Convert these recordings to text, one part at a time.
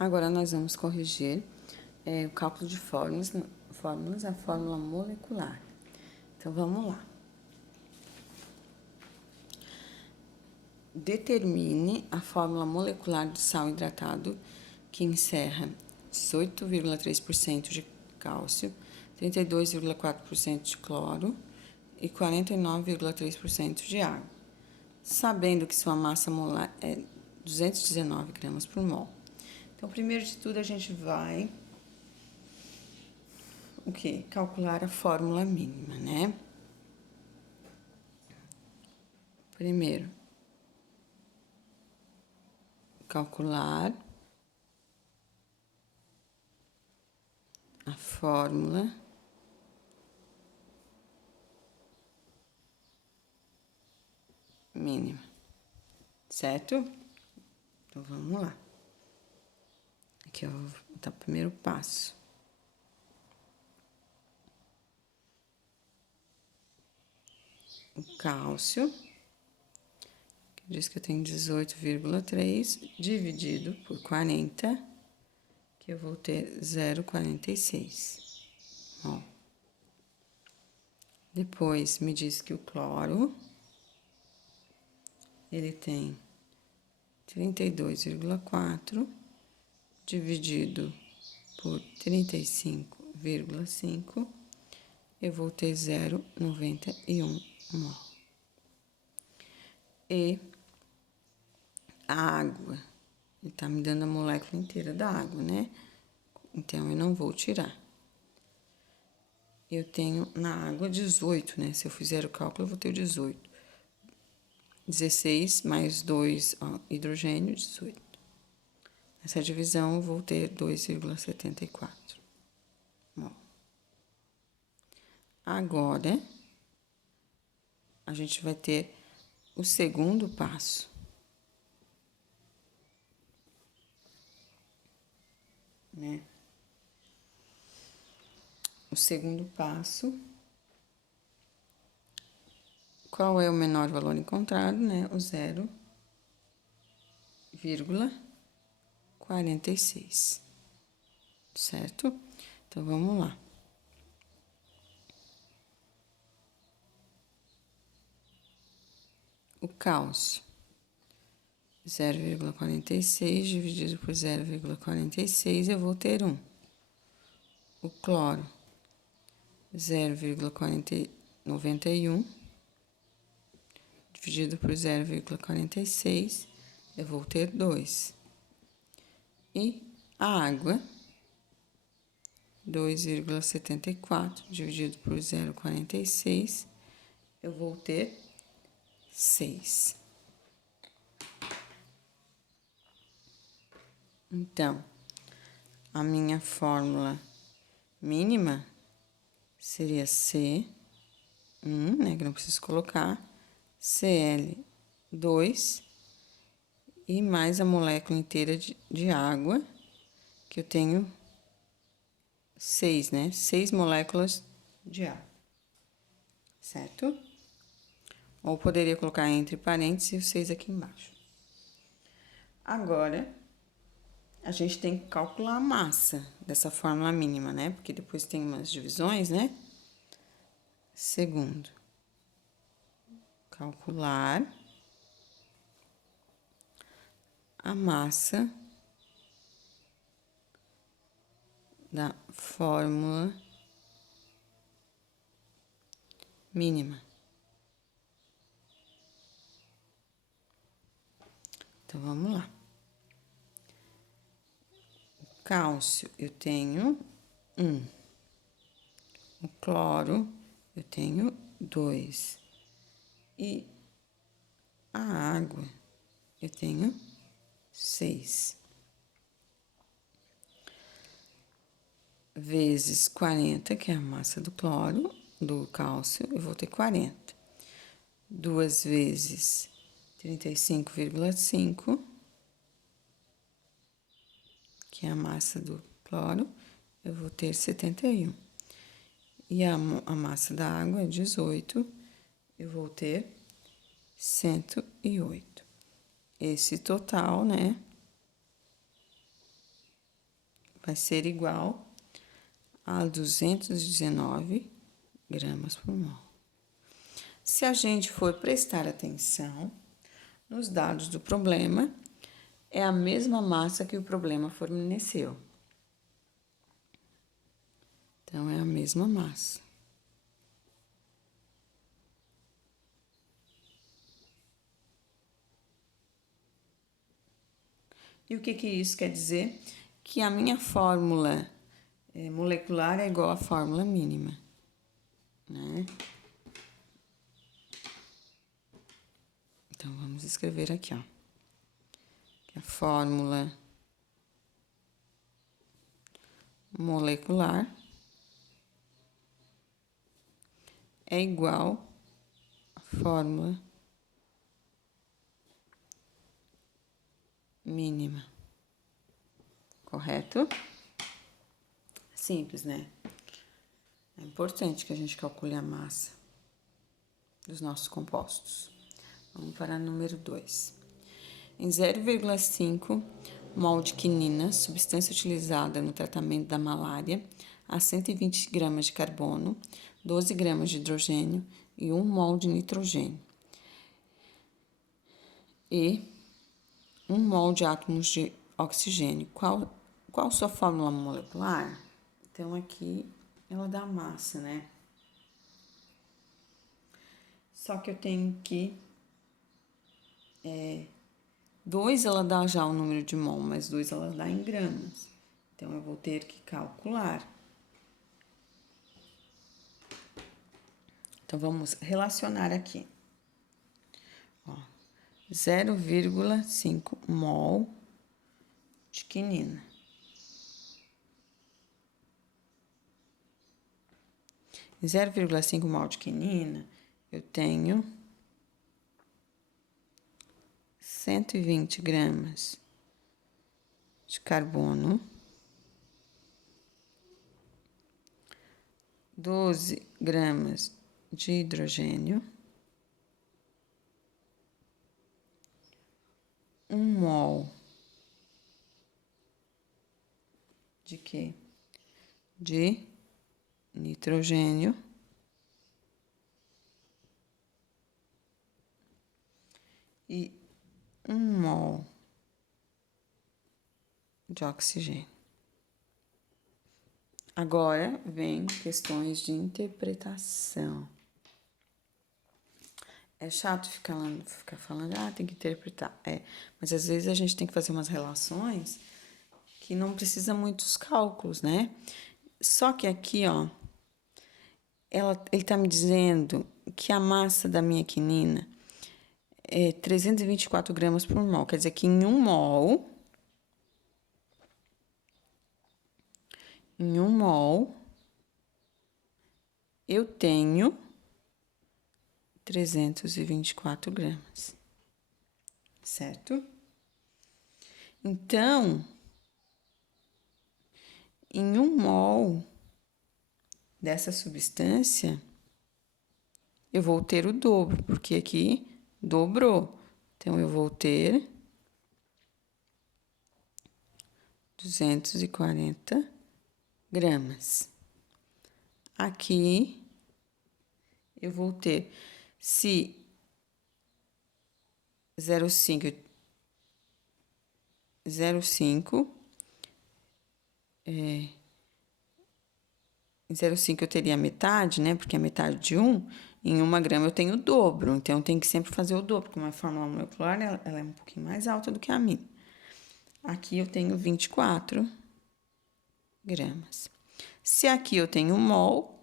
Agora, nós vamos corrigir o cálculo de fórmulas, a fórmula molecular. Então, vamos lá. Determine a fórmula molecular do sal hidratado, que encerra 18,3% de cálcio, 32,4% de cloro e 49,3% de água, sabendo que sua massa molar é 219 gramas por mol. Então, primeiro de tudo, a gente vai calcular a fórmula mínima, né? Primeiro, calcular a fórmula mínima, certo? Então, vamos lá. Aqui, ó, tá o primeiro passo. O cálcio, que diz que eu tenho 18,3, dividido por 40, que eu vou ter 0,46. Ó. Depois, me diz que o cloro, ele tem 32,4, dividido por 35,5, eu vou ter 0,91 mol. E a água, ele tá me dando a molécula inteira da água, né? Então, eu não vou tirar. Eu tenho na água 18, né? Se eu fizer o cálculo, eu vou ter 18. 16 mais 2 hidrogênio, 18. Nessa divisão, eu vou ter 2,74. Bom. Agora, a gente vai ter o segundo passo. Né? O segundo passo, qual é o menor valor encontrado, né? O 0,46, certo? Então, vamos lá. O cálcio, 0,46 dividido por 0,46, eu vou ter 1. O cloro, 0,91 dividido por 0,46, eu vou ter 2. E a água, 2,74 dividido por 0,46, eu vou ter 6. Então, a minha fórmula mínima seria C1, né, que não preciso colocar, Cl2 e mais a molécula inteira de água, que eu tenho 6, né? 6 moléculas de água, certo? Ou poderia colocar entre parênteses o 6 aqui embaixo. Agora, a gente tem que calcular a massa dessa fórmula mínima, né? Porque depois tem umas divisões, né? Segundo, calcular a massa da fórmula mínima. Então, vamos lá. O cálcio, eu tenho 1. O cloro, eu tenho 2. E a água, eu tenho 6. Vezes 40, que é a massa do cloro, do cálcio, eu vou ter 40. 2 vezes 35,5, que é a massa do cloro, eu vou ter 71. E a massa da água é 18, eu vou ter 108. Esse total, né, vai ser igual a 219 gramas por mol. Se a gente for prestar atenção nos dados do problema, é a mesma massa que o problema forneceu. Então, é a mesma massa. E o que isso quer dizer? Que a minha fórmula molecular é igual à fórmula mínima, né? Então, vamos escrever aqui, ó. Que a fórmula molecular é igual à fórmula mínima. Correto? Simples, né? É importante que a gente calcule a massa dos nossos compostos. Vamos para número 2. Em 0,5 mol de quinina, substância utilizada no tratamento da malária, há 120 gramas de carbono, 12 gramas de hidrogênio e 1 mol de nitrogênio. E 1 mol de átomos de oxigênio. Qual sua fórmula molecular? Então, aqui ela dá massa, né? Só que eu tenho que... 2 ela dá já o número de mol, mas 2 ela dá em gramas. Então, eu vou ter que calcular. Então, vamos relacionar aqui. 0,5 mol de quinina. Em 0,5 mol de quinina, eu tenho 120 gramas de carbono, 12 gramas de hidrogênio, 1 mol de quê? De nitrogênio e 1 mol de oxigênio. Agora vem questões de interpretação. É chato ficar falando, tem que interpretar. Mas às vezes a gente tem que fazer umas relações que não precisa muitos cálculos, né? Só que aqui, ó, ele tá me dizendo que a massa da minha quinina é 324 gramas por mol. Quer dizer que em 1 mol, eu tenho 324 gramas, certo? Então, em 1 mol dessa substância, eu vou ter o dobro, porque aqui dobrou. Então, eu vou ter 240 gramas. Aqui, eu vou ter, se 0,5 em 0,5 eu teria a metade, né? Porque a metade de 1, em 1 grama eu tenho o dobro. Então, eu tenho que sempre fazer o dobro, porque uma fórmula molecular, ela é um pouquinho mais alta do que a minha. Aqui eu tenho 24 gramas. Se aqui eu tenho 1 mol,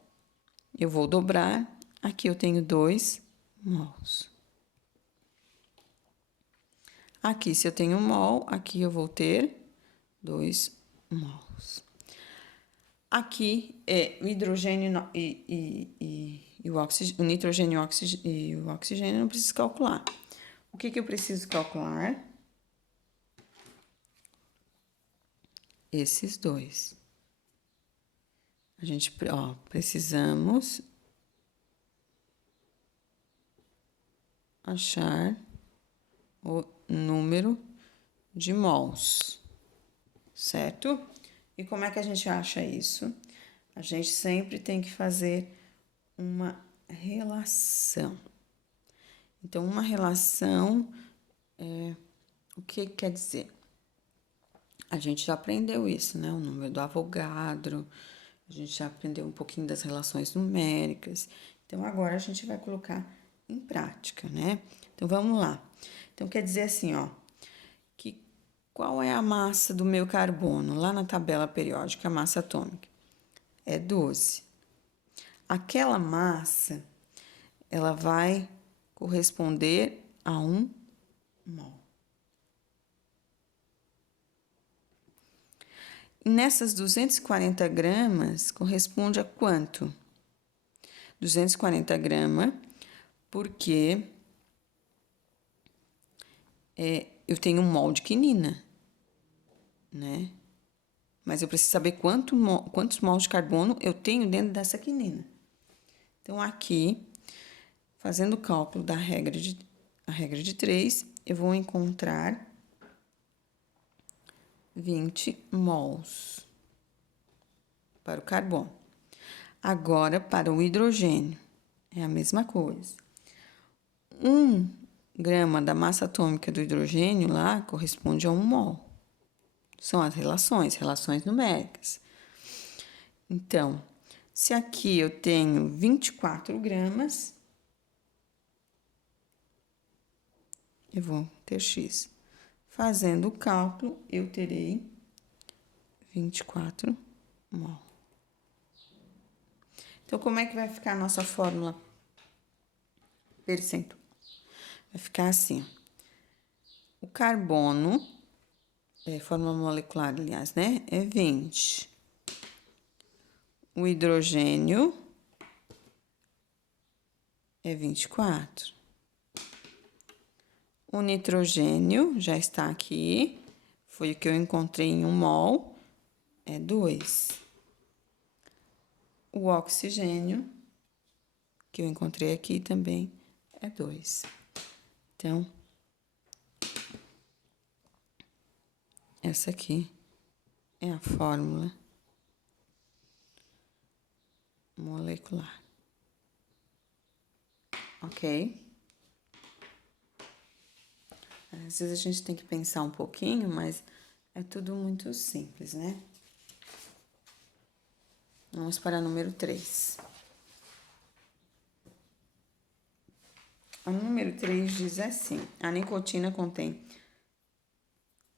eu vou dobrar. Aqui eu tenho 2 mols. Aqui, se eu tenho 1 mol, aqui eu vou ter 2 mols. Aqui é o hidrogênio e o oxigênio, o nitrogênio e o oxigênio eu não preciso calcular. O que eu preciso calcular? Esses dois. A gente, precisamos achar o número de mols, certo? E como é que a gente acha isso? A gente sempre tem que fazer uma relação. Então, uma relação, o que quer dizer? A gente já aprendeu isso, né? O número do Avogadro, a gente já aprendeu um pouquinho das relações numéricas. Então, agora a gente vai colocar em prática, né? Então, vamos lá. Então, quer dizer assim, ó, que qual é a massa do meu carbono? Lá na tabela periódica, a massa atômica é 12. Aquela massa, ela vai corresponder a 1 mol. E nessas 240 gramas, corresponde a quanto? 240 gramas, porque eu tenho um mol de quinina, né? Mas eu preciso saber quantos mols de carbono eu tenho dentro dessa quinina. Então, aqui, fazendo o cálculo da regra de 3, eu vou encontrar 20 mols para o carbono. Agora, para o hidrogênio, é a mesma coisa. 1 grama da massa atômica do hidrogênio lá corresponde a 1 mol. São as relações numéricas. Então, se aqui eu tenho 24 gramas, eu vou ter X. Fazendo o cálculo, eu terei 24 mol. Então, como é que vai ficar a nossa fórmula percentual? Vai ficar assim. O carbono, fórmula molecular, aliás, né? É 20. O hidrogênio é 24. O nitrogênio já está aqui. Foi o que eu encontrei em 1 mol. É 2. O oxigênio, que eu encontrei aqui também, é 2. Então, essa aqui é a fórmula molecular. Ok? Às vezes a gente tem que pensar um pouquinho, mas é tudo muito simples, né? Vamos para o número 3. O número 3 diz assim: a nicotina contém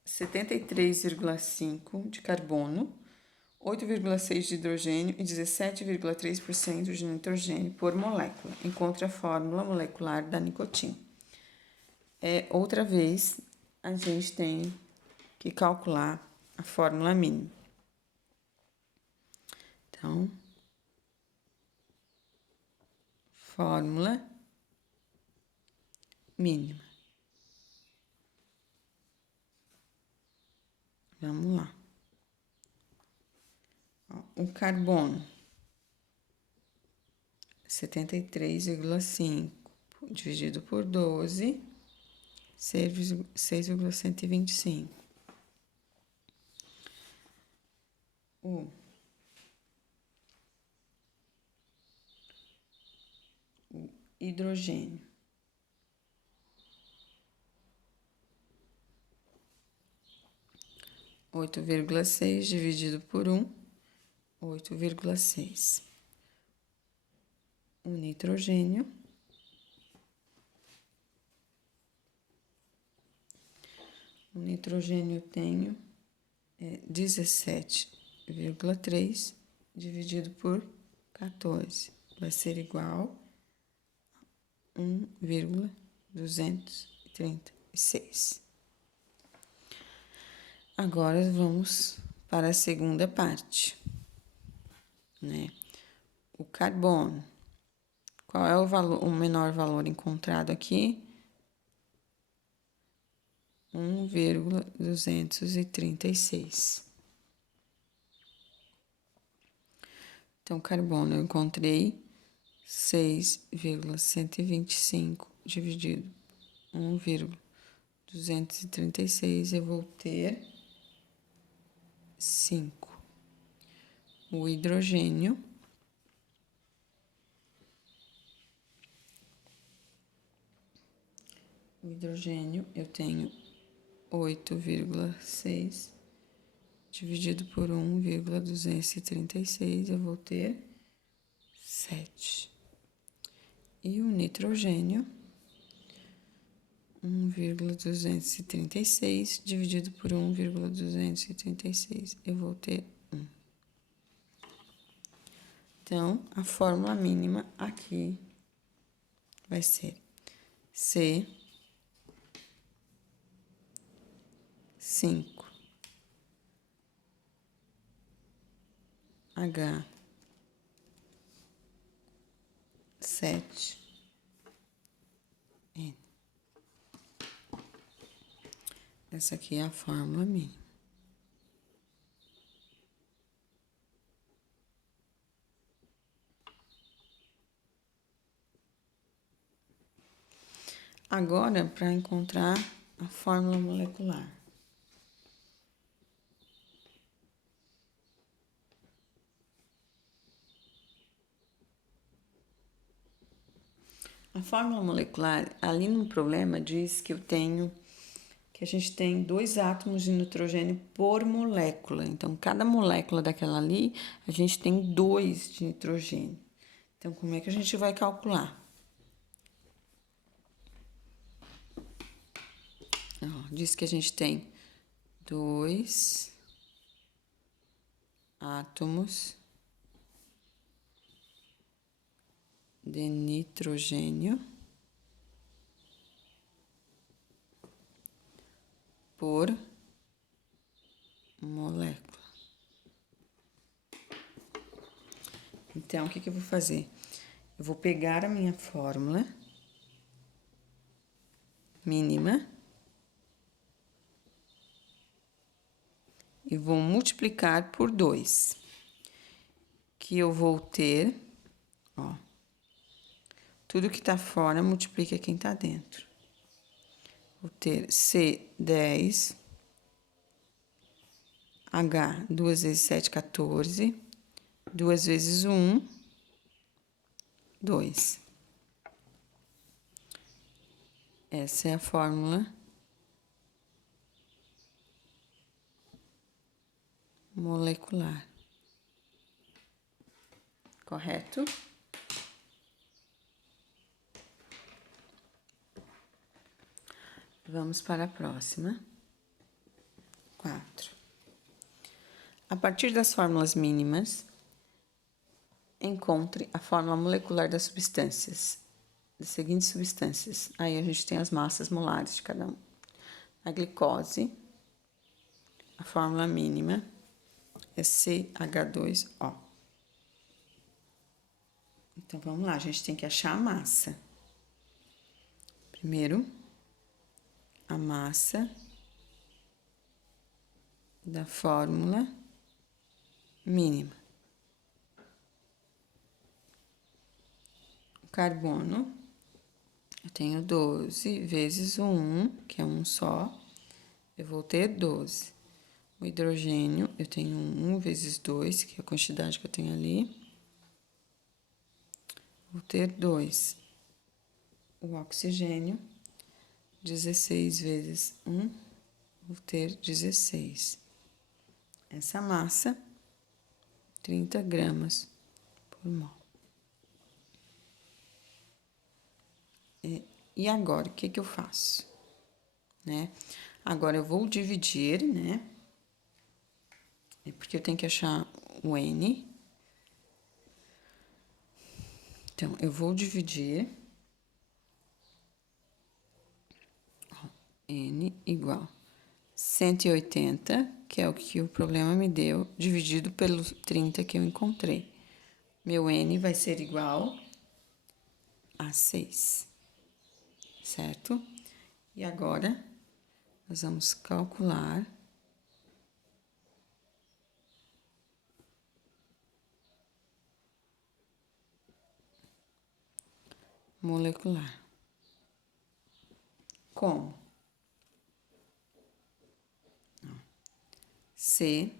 73,5% de carbono, 8,6% de hidrogênio e 17,3% de nitrogênio por molécula. Encontre a fórmula molecular da nicotina. Outra vez, a gente tem que calcular a fórmula mínima. Então, fórmula mínima. Vamos lá. O carbono, 73,5 dividido por 12, 6,125. O hidrogênio, 8,6 dividido por 1, 8,6. O nitrogênio, eu tenho 17,3 dividido por 14. Vai ser igual a 1,236. Agora vamos para a segunda parte, né? O carbono. Qual é o menor valor encontrado aqui? 1,236. Então, carbono eu encontrei 6,125 dividido 1,236, eu vou ter 5. o hidrogênio. O hidrogênio eu tenho 8,6 dividido por 1,236, eu vou ter 7. E o nitrogênio, 1,236 dividido por 1,236, eu vou ter 1. Então, a fórmula mínima aqui vai ser C 5 H 7 N. Essa aqui é a fórmula mínima. Agora, para encontrar a fórmula molecular. A fórmula molecular, ali no problema, diz que que a gente tem 2 átomos de nitrogênio por molécula. Então, cada molécula daquela ali, a gente tem 2 de nitrogênio. Então, como é que a gente vai calcular? Diz que a gente tem 2 átomos de nitrogênio por molécula. Então, o que eu vou fazer? Eu vou pegar a minha fórmula mínima e vou multiplicar por 2, que eu vou ter, ó, tudo que tá fora multiplica quem tá dentro. Vou ter C10, H 2 vezes 7, 14, 2 vezes 1, 2. Essa é a fórmula molecular. Correto? Vamos para a próxima. 4. A partir das fórmulas mínimas, encontre a fórmula molecular das seguintes substâncias. Aí a gente tem as massas molares de cada um. A glicose, a fórmula mínima é CH2O. Então, vamos lá, a gente tem que achar a massa. Primeiro, a massa da fórmula mínima. O carbono, eu tenho 12 vezes o 1, que é um só, eu vou ter 12. O hidrogênio, eu tenho 1 vezes 2, que é a quantidade que eu tenho ali, vou ter 2. O oxigênio, 16 vezes 1, vou ter 16. Essa massa, 30 gramas por mol. E agora, o que eu faço? Né? Agora, eu vou dividir, né? Porque eu tenho que achar o N. Então, eu vou dividir N igual 180, que é o que o problema me deu, dividido pelos 30 que eu encontrei. Meu N vai ser igual a 6, certo? E agora, nós vamos calcular molecular. Como? C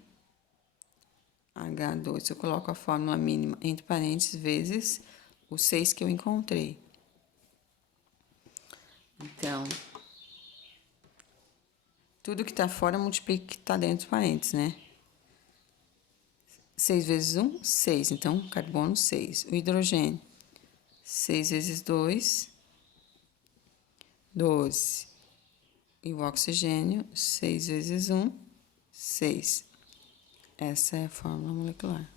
H2. Eu coloco a fórmula mínima entre parênteses vezes o 6 que eu encontrei. Então, tudo que tá fora multiplica o que tá dentro dos parênteses, né? 6 vezes 1, 6. Então, carbono, 6. O hidrogênio, 6 vezes 2, 12. E o oxigênio, 6 vezes 1, 6. Essa é a fórmula molecular.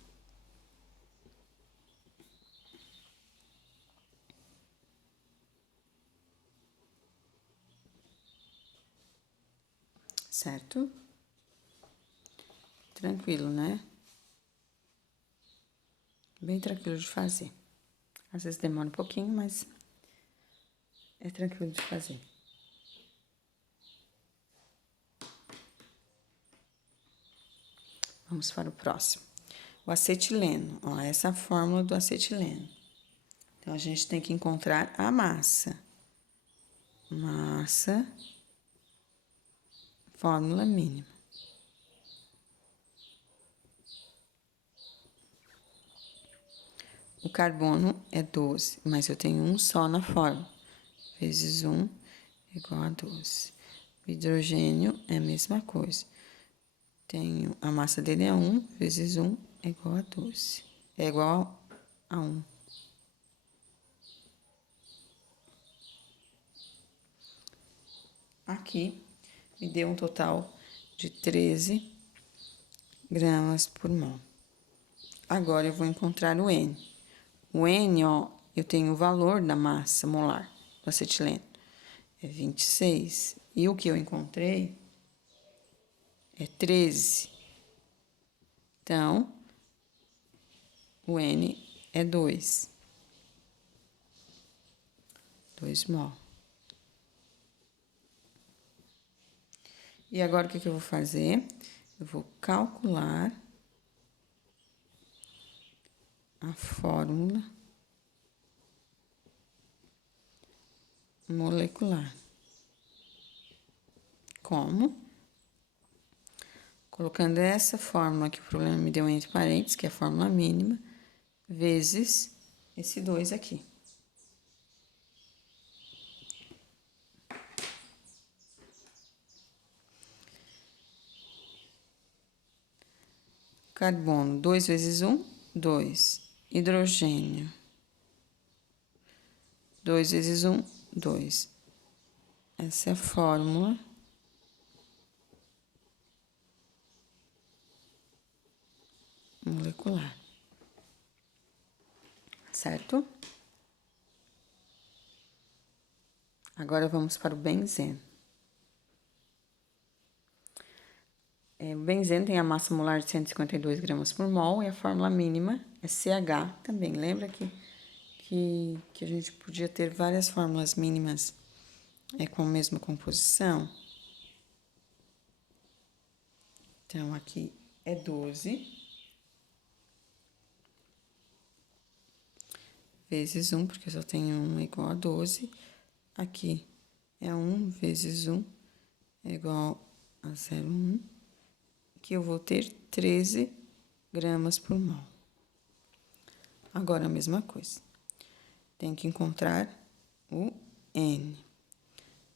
Certo? Tranquilo, né? Bem tranquilo de fazer. Às vezes demora um pouquinho, mas é tranquilo de fazer. Vamos para o próximo. O acetileno. Ó, essa é a fórmula do acetileno. Então, a gente tem que encontrar a massa. Massa, fórmula mínima. O carbono é 12, mas eu tenho um só na fórmula. Vezes 1 igual a 12. O hidrogênio é a mesma coisa. Tenho, a massa dele é 1 vezes 1 é igual a 12. É igual a 1. Aqui me deu um total de 13 gramas por mol. Agora eu vou encontrar o N. O N, ó, eu tenho o valor da massa molar do acetileno. É 26. E o que eu encontrei é 13. Então, o N é 2. 2 mol. E agora, o que eu vou fazer? Eu vou calcular a fórmula molecular. Como? Colocando essa fórmula que o problema me deu entre parênteses, que é a fórmula mínima, vezes esse 2 aqui. Carbono, 2 vezes 1, 2. Hidrogênio, 2 vezes 1, 2. Essa é a fórmula molecular. Certo? Agora vamos para o benzeno. O benzeno tem a massa molar de 152 gramas por mol e a fórmula mínima é CH também. Lembra que a gente podia ter várias fórmulas mínimas com a mesma composição? Então, aqui é 12 vezes 1, porque eu só tenho 1 igual a 12. Aqui é 1 vezes 1 é igual a 0,1. Que eu vou ter 13 gramas por mol. Agora, a mesma coisa. Tem que encontrar o N.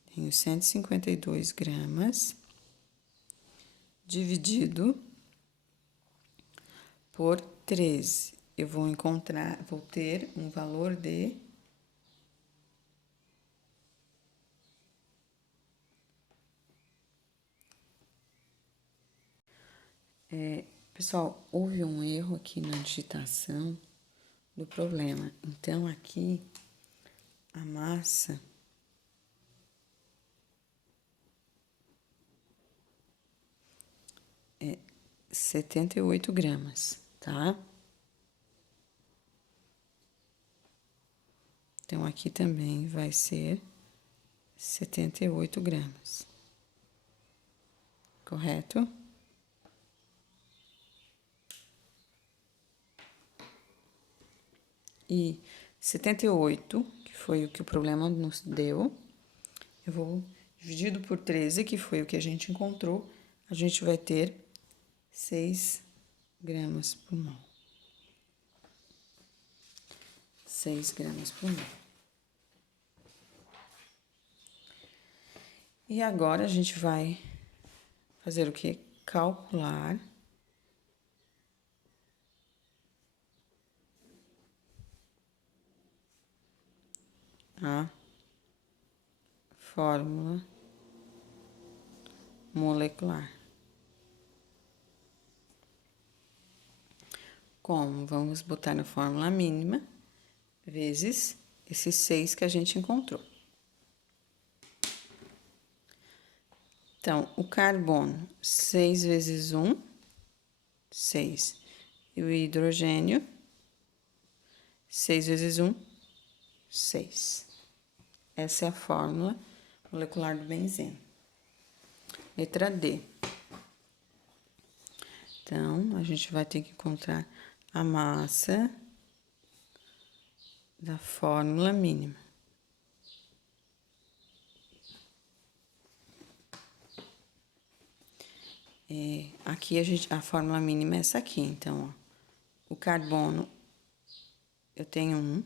Tenho 152 gramas dividido por 13. Eu vou ter um valor de 1. Pessoal, houve um erro aqui na digitação do problema. Então, aqui, a massa é 78 gramas, tá? Então, aqui também vai ser 78 gramas. Correto? E 78, que foi o que o problema nos deu, eu vou dividido por 13, que foi o que a gente encontrou, a gente vai ter 6 gramas por mol. 6 gramas por mol. E agora a gente vai fazer o quê? Calcular a fórmula molecular. Como? Vamos botar na fórmula mínima vezes esses 6 que a gente encontrou. Então, o carbono, 6 vezes 1, 6. E o hidrogênio, 6 vezes 1, 6. Essa é a fórmula molecular do benzeno. Letra D. Então, a gente vai ter que encontrar a massa da fórmula mínima. Aqui a fórmula mínima é essa aqui. Então, ó, o carbono eu tenho 1,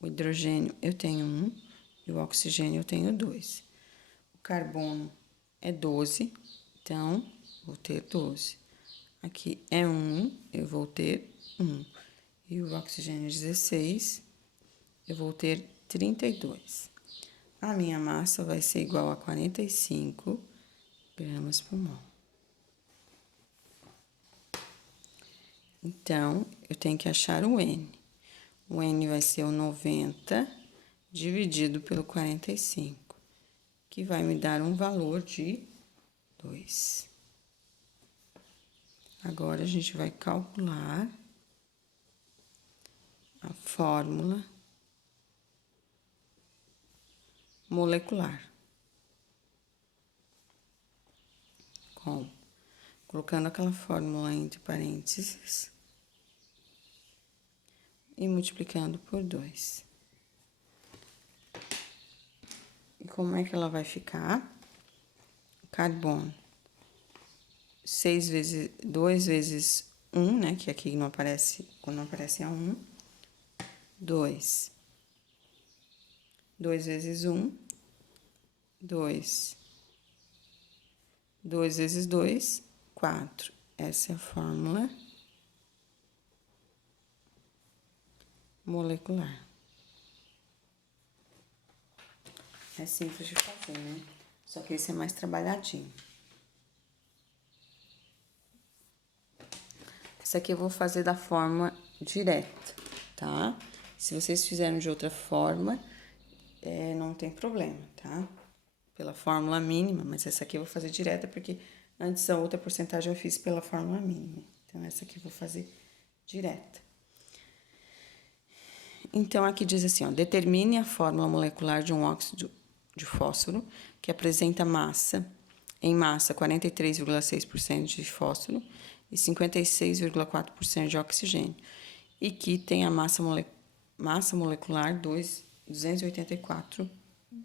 o hidrogênio eu tenho 1 e o oxigênio eu tenho 2. O carbono é 12, então vou ter 12. Aqui é 1, eu vou ter 1. E o oxigênio é 16, eu vou ter 32. A minha massa vai ser igual a 45 gramas por mol. Então, eu tenho que achar o N. O N vai ser o 90 dividido pelo 45, que vai me dar um valor de 2. Agora, a gente vai calcular a fórmula molecular. Como? Colocando aquela fórmula entre parênteses e multiplicando por 2. E como é que ela vai ficar? Carbono, 2 vezes 1, né? Que aqui não aparece, quando não aparece a 1. 2. 2 vezes 1, 2. 2 vezes 2, 4. Essa é a fórmula molecular. É simples de fazer, né? Só que esse é mais trabalhadinho. Essa aqui eu vou fazer da forma direta, tá? Se vocês fizeram de outra forma, não tem problema, tá? Pela fórmula mínima, mas essa aqui eu vou fazer direta porque antes a outra porcentagem eu fiz pela fórmula mínima. Então, essa aqui eu vou fazer direta. Então, aqui diz assim, ó, determine a fórmula molecular de um óxido de fósforo que apresenta massa, em massa 43,6% de fósforo e 56,4% de oxigênio, e que tem a massa molecular 284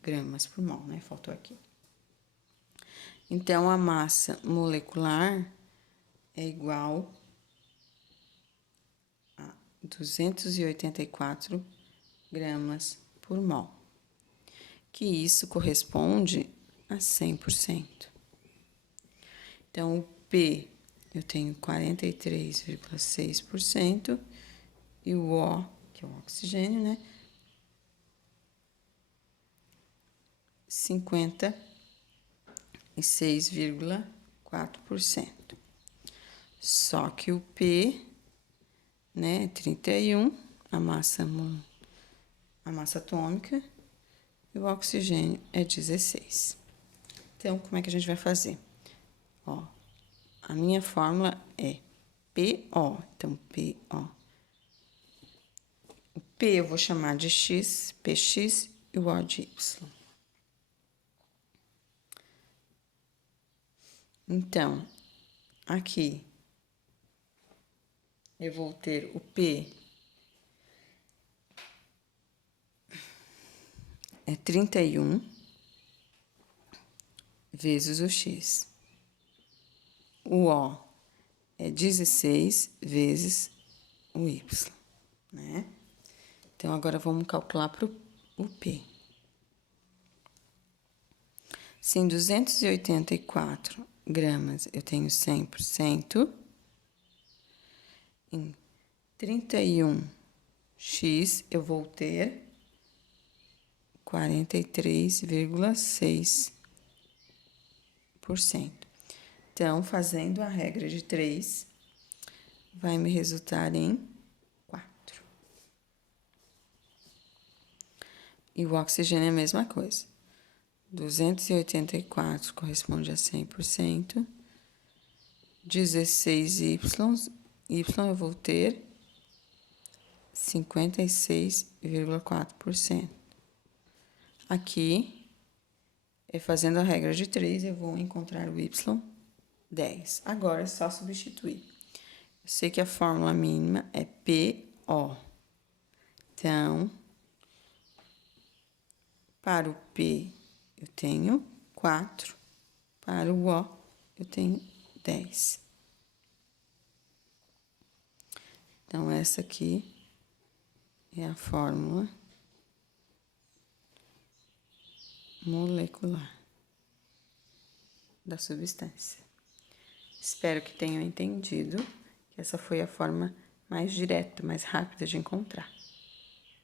gramas por mol, né? Faltou aqui. Então, a massa molecular é igual a 284 gramas por mol, que isso corresponde a 100%. Então, o P eu tenho 43,6% e o O, que é o oxigênio, né? 56,4%. Só que o P, né, é 31, a massa atômica, e o oxigênio é 16. Então, como é que a gente vai fazer? Ó, a minha fórmula é PO. Então, PO. O P eu vou chamar de X, PX e o O de Y. Então, aqui eu vou ter o P é 31 vezes o X. O O é 16 vezes o Y, né? Então, agora vamos calcular para o P. Se em 284 gramas eu tenho 100%, em 31x eu vou ter 43,6%. Então, fazendo a regra de 3, vai me resultar em 4. E o oxigênio é a mesma coisa. 284 corresponde a 100%. 16Y, eu vou ter 56,4%. Aqui, fazendo a regra de 3, eu vou encontrar o Y 10. Agora é só substituir. Eu sei que a fórmula mínima é PO. Então, para o P eu tenho 4, para o O eu tenho 10. Então, essa aqui é a fórmula molecular da substância. Espero que tenham entendido que essa foi a forma mais direta, mais rápida de encontrar.